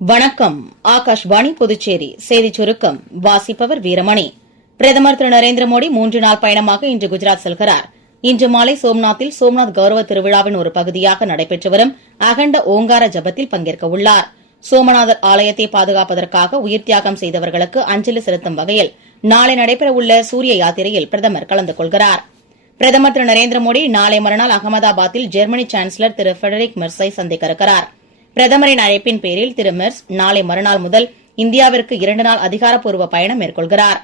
வணக்கம். ஆகாஷ்வாணி புதுச்சேரி செய்திச் சுருக்கம் வாசிப்பவர் வீரமணி. பிரதமர் திரு நரேந்திர மோடி 3 நாள் பயணமாக இன்று குஜராத் செல்கிறார். இன்று மாலை சோம்நாத்தில் சோம்நாத் கௌரவ திருவிழாவின் ஒரு பகுதியாக நடைபெற்று வரும் அகண்ட ஓங்கார ஜபத்தில் பங்கேற்க உள்ளார். சோமநாதர் ஆலயத்தை பாதுகாப்பதற்காக உயிர் தியாகம் செய்தவர்களுக்கு அஞ்சலி செலுத்தும் வகையில் நாளை நடைபெறவுள்ள சூரிய யாத்திரையில் பிரதமர் கலந்து கொள்கிறார். பிரதமர் திரு நரேந்திர மோடி நாளை மறுநாள் அகமதாபாத்தில் ஜெர்மனி சான்சலர் திரு ஃபெடரிக் மெர்ஸை சந்திக்க இருக்கிறார். பிரதமரின் அழைப்பின் பேரில் திரு மெர்ஸ் நாளை மறுநாள் முதல் இந்தியாவிற்கு 2 நாள் அதிகாரப்பூர்வ பயணம் மேற்கொள்கிறார்.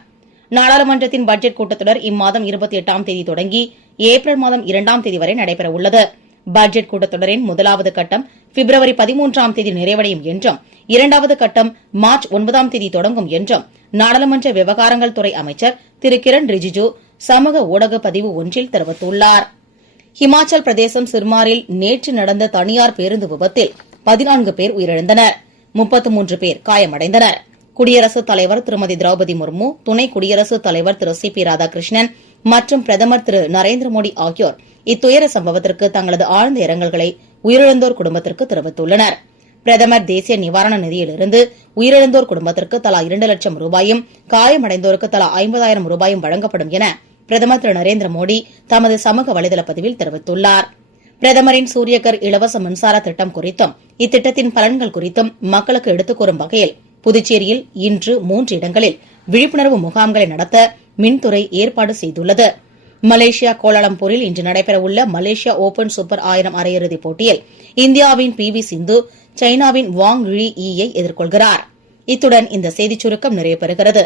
நாடாளுமன்றத்தின் பட்ஜெட் கூட்டத்தொடர் இம்மாதம் 28ஆம் தேதி தொடங்கி ஏப்ரல் மாதம் 2ஆம் தேதி வரை நடைபெறவுள்ளது. பட்ஜெட் கூட்டத்தொடரின் முதலாவது கட்டம் பிப்ரவரி 13ஆம் தேதி நிறைவடையும் என்றும் 2வது கட்டம் மார்ச் 9ஆம் தேதி தொடங்கும் என்றும் நாடாளுமன்ற விவகாரங்கள் துறை அமைச்சர் திரு கிரண் ரிஜிஜு சமூக ஊடக பதிவு ஒன்றில் தெரிவித்துள்ளார். ஹிமாச்சல் பிரதேசம் சிர்மாரில் நேற்று நடந்த தனியார் பேருந்து விபத்தில் 14 பேர் உயிரிழந்தனர், 33 பேர் காயமடைந்தனர். குடியரசுத் தலைவர் திருமதி திரௌபதி முர்மு, துணை குடியரசுத் தலைவர் திரு சி பி ராதாகிருஷ்ணன் மற்றும் பிரதமர் திரு நரேந்திர மோடி ஆகியோர் இத்துயர சம்பவத்திற்கு தங்களது ஆழ்ந்த இரங்கல்களை உயிரிழந்தோர் குடும்பத்திற்கு தெரிவித்துள்ளனர். பிரதமர் தேசிய நிவாரண நிதியிலிருந்து உயிரிழந்தோர் குடும்பத்திற்கு தலா 2 லட்சம் ரூபாயும் காயமடைந்தோருக்கு தலா 50,000 ரூபாயும் வழங்கப்படும் என பிரதமர் திரு நரேந்திர மோடி தமது சமூக வலைதள பதிவில் தெரிவித்துள்ளார். பிரதமரின் சூரியகர் இலவச மின்சார திட்டம் குறித்தும் இத்திட்டத்தின் பலன்கள் குறித்தும் மக்களுக்கு எடுத்துக் கூறும் வகையில் புதுச்சேரியில் இன்று 3 இடங்களில் விழிப்புணர்வு முகாம்களை நடத்த மின்துறை ஏற்பாடு செய்துள்ளது. மலேசியா கோலாலம்பூரில் இன்று நடைபெறவுள்ள மலேசியா ஓபன் சூப்பர் 1000 அரையிறுதிப் போட்டியில் இந்தியாவின் பி வி சிந்து சைனாவின் வாங் ழி ஈயை எதிர்கொள்கிறார். இத்துடன் இந்த செய்திச் சுருக்கம் நிறைவு பெறுகிறது.